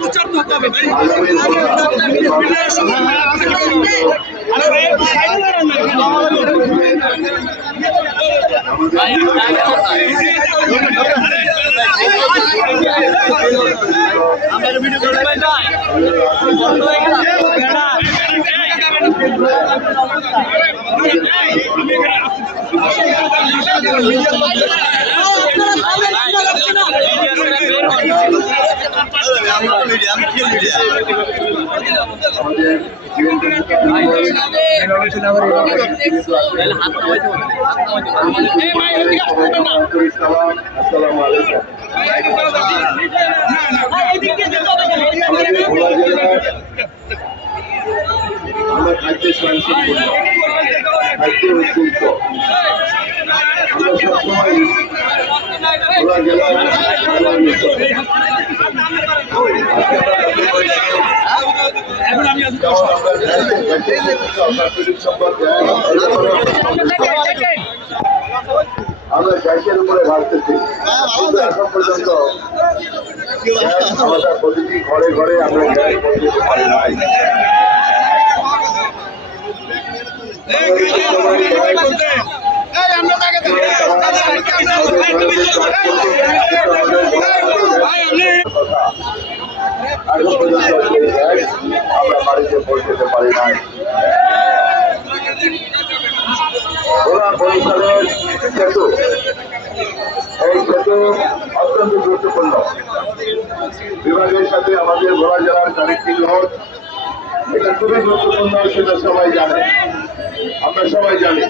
প্রচার করতে হবে ভাই। আমাদের ভিডিও করতে পাই না বন্ধ হয়ে গেল আমরা খাদ্য স্বয়ংসম্পূর্ণ খাদ্য শিল্প আমরা সবসময় খোলা জেলার আমরা গ্যাসের উপরে ভাবতেছি এখন পর্যন্ত আমাদের প্রতিটি ঘরে ঘরে আমরা গ্যাস পৌঁছতে পারি নাই। এখন পর্যন্ত আমরা বাড়িতে পৌঁছতে পারি নাই। বরিশালের সেতু, এই সেতু অত্যন্ত গুরুত্বপূর্ণ। বিভাগের সাথে আমাদের ভোলা জেলার কানেক্টিং রোড, এটা খুবই গুরুত্বপূর্ণ, সেটা সবাই জানে, আমরা সবাই জানি।